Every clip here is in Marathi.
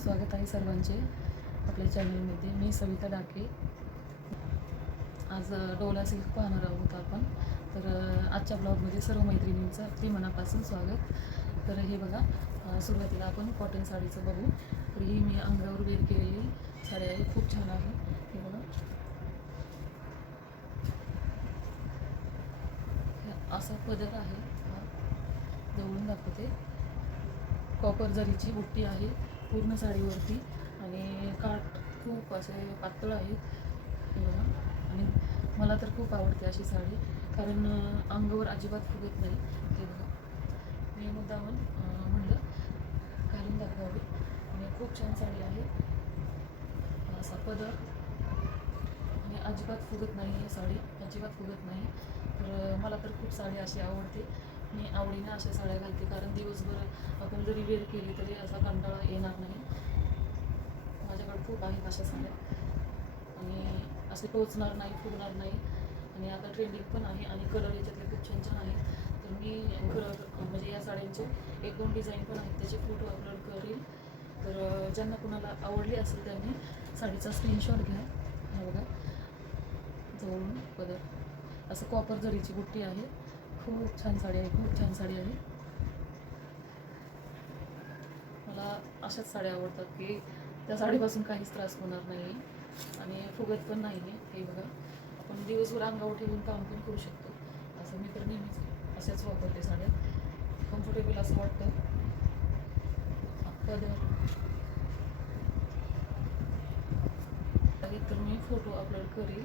स्वागत आहे सर्वांचे आपल्या चॅनलमध्ये. मी सविता डाके. आज डोला सिल्क पाहणार आहोत आपण. तर आजच्या ब्लॉगमध्ये सर्व मैत्रिणींचं अगदी मनापासून स्वागत. तर हे बघा, सुरुवातीला आपण कॉटन साडीचं बघू. तर ही मी अंगावर वेअर केलेली साडी आहे, खूप छान आहे. हे बघा, असा पदर आहे, जवळून दाखवते. कॉपर जरीची बुट्टी आहे पूर्ण साडीवरती आणि काठ खूप असे पातळ आहे. हे बघा, आणि मला तर खूप आवडते अशी साडी, कारण अंगावर अजिबात फुगत नाही. हे बघा, मी मुद्दामून म्हणलं घालून दाखवावी. आणि खूप छान साडी आहे. असा पदर आणि अजिबात फुगत नाही. ही साडी अजिबात फुगत नाही. तर मला तर खूप साडी अशी आवडते. मी आवडीने अशा साड्या घालते, कारण दिवसभर आपण जरी वेअर केली तरी असा कंटाळा येणार नाही. माझ्याकडे खूप आहेत अशा साड्या आणि असे टोचणार नाही, फुगणार नाही. आणि आता ट्रेंडिंग पण आहे आणि कलर याच्यातले खूप छान छान आहेत. तर मी म्हणजे या साड्यांचे 1-2 डिझाईन पण आहेत, त्याचे फोटो अपलोड करेल. तर ज्यांना कुणाला आवडली असेल त्यांनी साडीचा स्क्रीनशॉट घ्या. हे बघा, जवळून पदर, असं कॉपर जरीची बुट्टी आहे. खूप छान साडी आहे, खूप छान साडी आहे. मला अशाच साड्या आवडतात की त्या साडीपासून काहीच त्रास होणार नाही आणि फुगत पण नाही आहे. हे बघा, आपण दिवसभर अंगावर ठेवून काम पण करू शकतो. असं मी तर नेहमीच अशाच वापरते साड्या, कम्फर्टेबल असं वाटतं. पदर तर मी फोटो अपलोड करेल.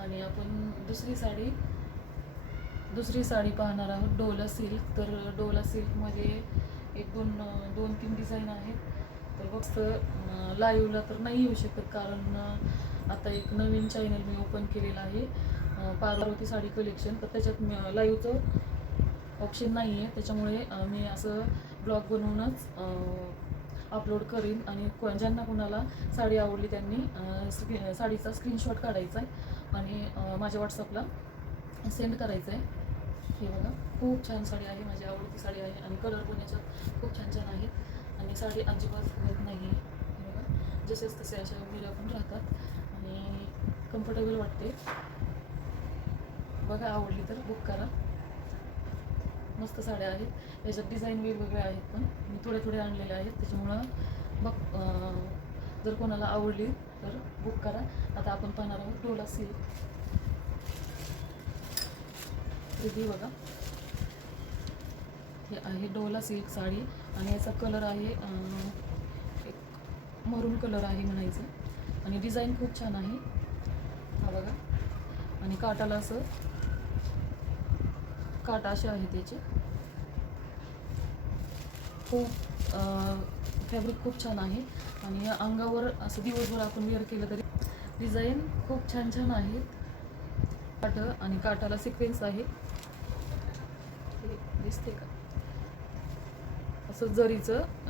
आणि आपण दुसरी साडी पाहणार आहोत, डोला सिल्क. तर डोला सिल्कमध्ये 2-3 डिझाईन आहेत. तर फक्त लाईव्हला तर नाही येऊ शकत, कारण आता एक नवीन चॅनल मी ओपन केलेलं आहे, पार्वती साडी कलेक्शन. तर त्याच्यात लाईव्हचं ऑप्शन नाही आहे, त्याच्यामुळे मी असं ब्लॉग बनवूनच अपलोड करीन. आणि ज्यांना कुणाला साडी आवडली त्यांनी साडीचा स्क्रीनशॉट काढायचा आहे आणि माझ्या व्हॉट्सअपला सेंड करायचं आहे. हे बघा, खूप छान साडी आहे, माझी आवडती साडी आहे आणि कलर पण याच्यात खूप छान छान आहेत आणि साडी अजिबात फुगत नाही आहे. हे बघा, जसेच तसे अशा विरा पण राहतात आणि कम्फर्टेबल वाटते. बघा, आवडली तर बुक करा. मस्त साड्या आहेत, याच्यात डिझाईन वेगवेगळे आहेत, पण मी थोडे आणलेले आहेत, त्याच्यामुळं जर कोणाला आवडली तर बुक करा. आता आपण पाहणार आहोत डोला सिल्क. ही बघा, हे आहे डोला सिल्क साडी आणि याचा कलर आहे एक मरून कलर आहे म्हणायचं. आणि डिझाईन खूप छान आहे. हा बघा, आणि काटाला असं काट असे आहे त्याचे. खूप फॅब्रिक खूप छान आहे आणि अंगावर असं दिवसभर आपण वेअर केलं तरी. डिझाईन खूप छान छान आहेत. काठ आणि काठाला सिक्वेन्स आहे, दिसते का? असं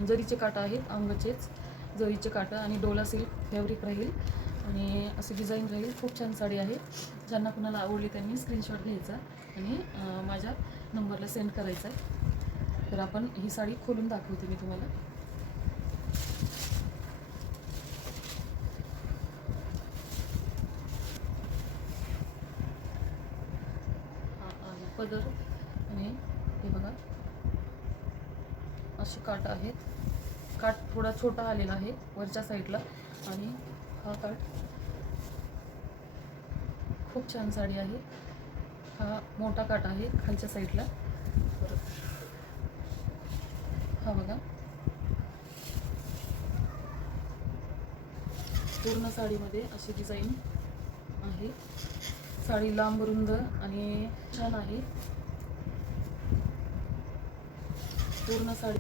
जरीचे काठ आहेत, अंगाचेच जरीचे काठ आणि डोला सिल्क फॅब्रिक राहील आणि अशी डिझाईन राहील. खूप छान साडी आहे. ज्यांना कुणाला आवडली त्यांनी स्क्रीनशॉट घ्यायचा आणि माझ्या नंबरला सेंड करायचा आहे. तर आपण ही साडी खोलून दाखवते मी तुम्हाला. पदर आणि हे बघा, असे काठ आहेत. काठ थोडा छोटा आलेला आहे वरच्या साईडला आणि हा काठ. खूप छान साडी आहे. हा मोठा काठ आहे खालच्या साईडला. हा बघा, पूर्ण साडीमध्ये अशी डिझाईन आहे. साडी लांब रुंद आणि छान आहे. पूर्ण साडी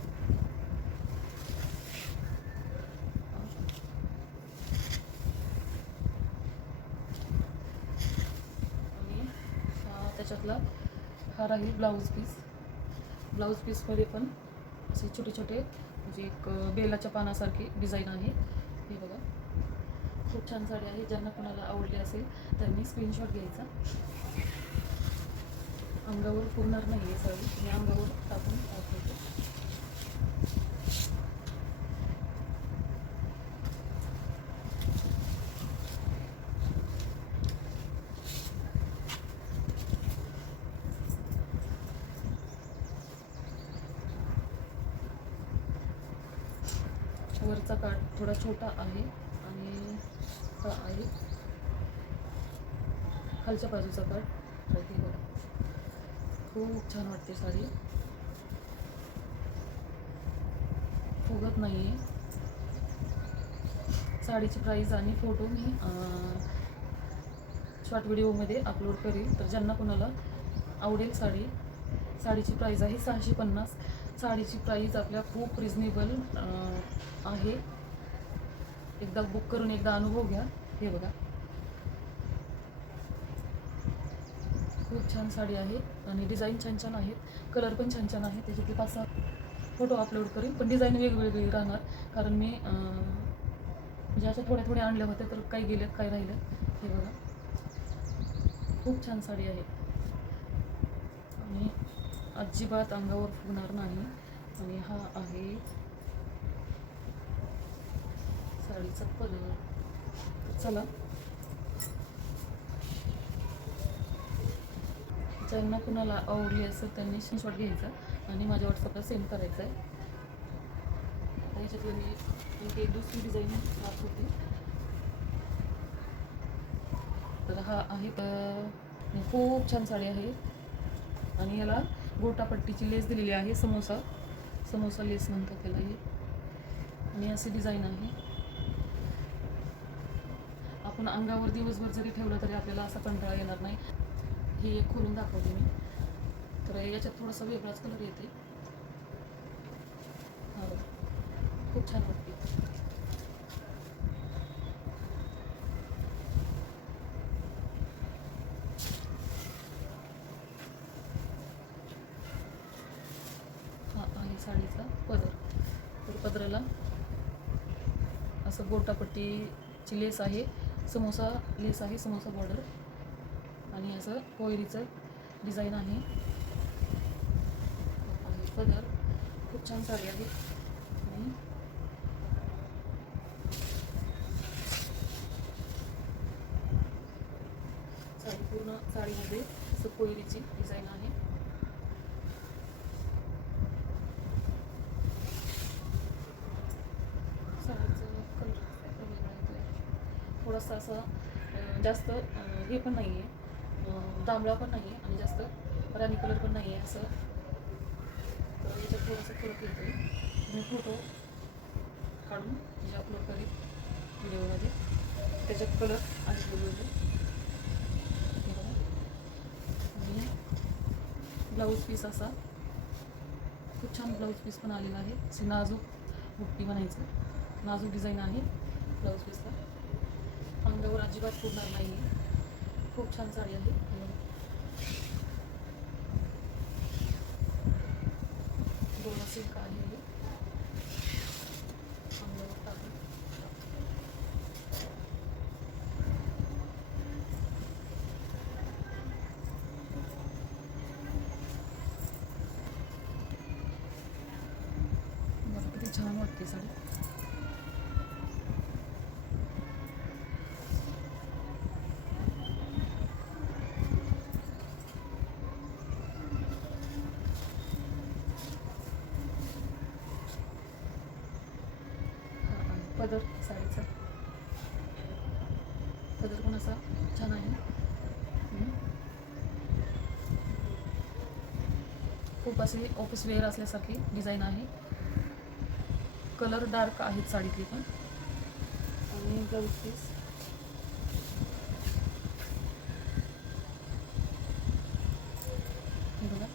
आणि त्याच्यातला हा राहील ब्लाऊज पीसमध्ये पण असे छोटे छोटे, म्हणजे एक बेलाच्या पानासारखी डिझाईन आहे. हे बघा, खूप छान साडी आहे. ज्यांना कोणाला आवडली असेल त्यांनी स्क्रीनशॉट घ्यायचा. अंगावर फुगणार नाही आहे साडी, मी अंगावर टाकून दाखवते. वरचा काठ थोडा छोटा आहे आणि हा आहे खालच्या बाजूचा काठ. तर हे बघा, खूप छान वाटते साडी, फुगत नाही आहे. साडीची प्राईस आणि फोटो मी शॉर्ट व्हिडिओमध्ये अपलोड करेल. तर ज्यांना कोणाला आवडेल साडीची प्राईस आहे 650. साडीची प्राईस आपल्या खूप रिजनेबल आहे. एकदा बुक करून एकदा अनुभव घ्या. हे बघा, खूप छान साडी आहे आणि डिझाईन छान छान आहेत, कलर पण छान छान आहे. त्याच्यातले 5-6 फोटो अपलोड करेल, पण डिझाईन वेगवेगळी राहणार. कारण मी म्हणजे अशा थोड्या थोड्या आणल्या होत्या, तर काही गेल्यात काही राहिलं. हे बघा, खूप छान साडी आहे आणि अजिबात अंगावर फुगणार नाही. आणि हा आहे साडीचा कलर. चला, ज्यांना कुणाला आवडली असेल त्यांनी स्क्रीनशॉट घ्यायचा आणि माझ्या व्हॉट्सअपला सेंड करायचा आहे. त्याच्यातलं मी एक दुसरी डिझाईन दाखवते. तर हा आहे, खूप छान साडी आहे आणि याला गोटापट्टीची लेस दिलेली आहे. समोसा लेस म्हणतात त्याला हे. आणि अशी डिझाईन आहे. आपण अंगावर दिवसभर जरी ठेवलं तरी आपल्याला असा कंटाळा येणार नाही. हे एक खोलून दाखवते मी. तर याच्यात थोडासा वेगळाच कलर येते. हा, खूप छान वाटते. हा आहे साडीचा पदर. तर पदराला असं गोटापट्टीची लेस आहे, समोसा लेस आहे, समोसा बॉर्डर आणि असं कोयरीचं डिझाईन आहे. पदर खूप छान साडी आहे आणि पूर्ण साडीमध्ये असं कोयरीची डिझाईन आहे. साडीचं कलर वेगळा येतोय, थोडासा असं जास्त हे पण नाही आहे, जांभळा पण नाही आहे आणि जास्त राणी कलर पण नाही आहे असं. तर याच्यात थोडासा फरक येतो आहे. मी फोटो काढून म्हणजे अपलोड करेल व्हिडिओमध्ये. त्याच्यात कलर आणि वेगवेगळे. आणि ब्लाऊज पीस असा खूप छान ब्लाऊज पीस पण आलेला आहे. अशी नाजूक बुट्टी म्हणायचं, नाजूक डिझाईन आहे ब्लाऊज पीसला. अंगावर अजिबात फुगणार नाही आहे. खूप छान साडी आहे. दोन सिल्क आहे हे. अंगावर टाकून मला किती छान वाटते साडी. पदर साडीचा पदर पण असा छान आहे. खूप असे ऑफिस वेअर असल्यासारखी डिझाईन आहे. कलर डार्क आहेत साडीतले पण. आणि ब्लाऊज पीस हे बघा,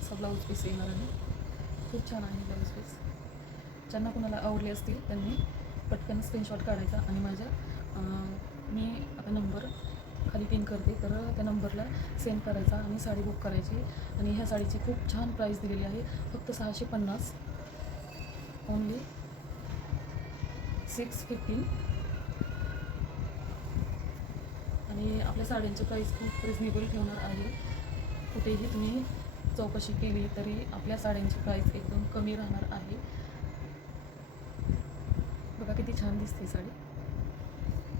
असा ब्लाऊज पीस येणार आहे. खूप छान आहे ब्लाऊज पीस. ज्यांना कुणाला आवडले असतील त्यांनी पटकन स्क्रीनशॉट काढायचा आणि माझ्या मी आता नंबर खाली पिन करते, तर त्या नंबरला सेंड करायचा आणि साडी बुक करायची. आणि ह्या साडीची खूप छान प्राईस दिलेली आहे, फक्त 650, ओनली 615. आणि आपल्या साड्यांची प्राईस खूप रिजनेबल ठेवणार आहे. कुठेही तुम्ही चौकशी केली तरी आपल्या साड्यांची प्राईस एकदम कमी राहणार आहे. बघा किती छान दिसते साडी.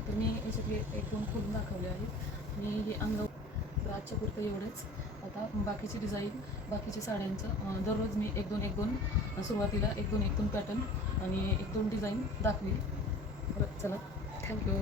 तर मी याच्यातले एक दोन खोलून दाखवले आहेत आणि हे अंग तर आजच्या पुरतं एवढंच. आता बाकीची डिझाईन बाकीच्या साड्यांचं दररोज मी एक दोन सुरुवातीला एक दोन पॅटर्न आणि एक दोन डिझाईन दाखवेल. चला, थँक्यू.